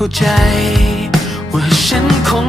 เข้าใจ ว่าฉันคง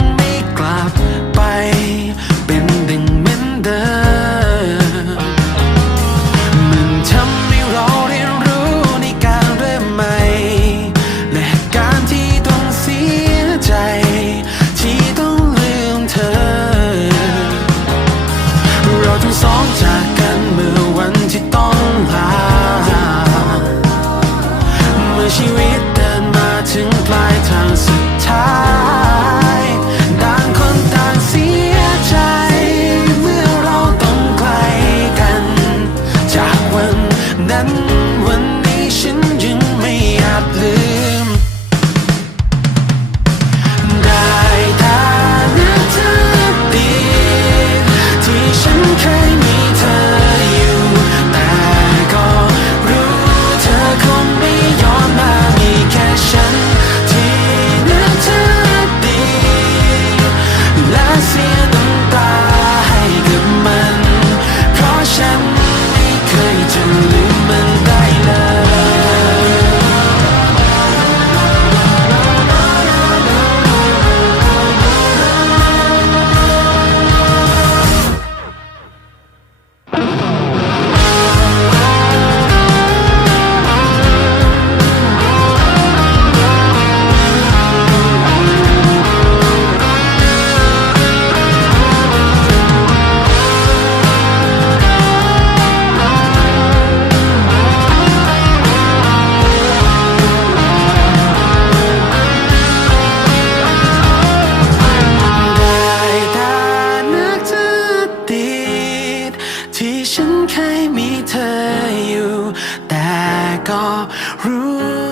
Hashem our room.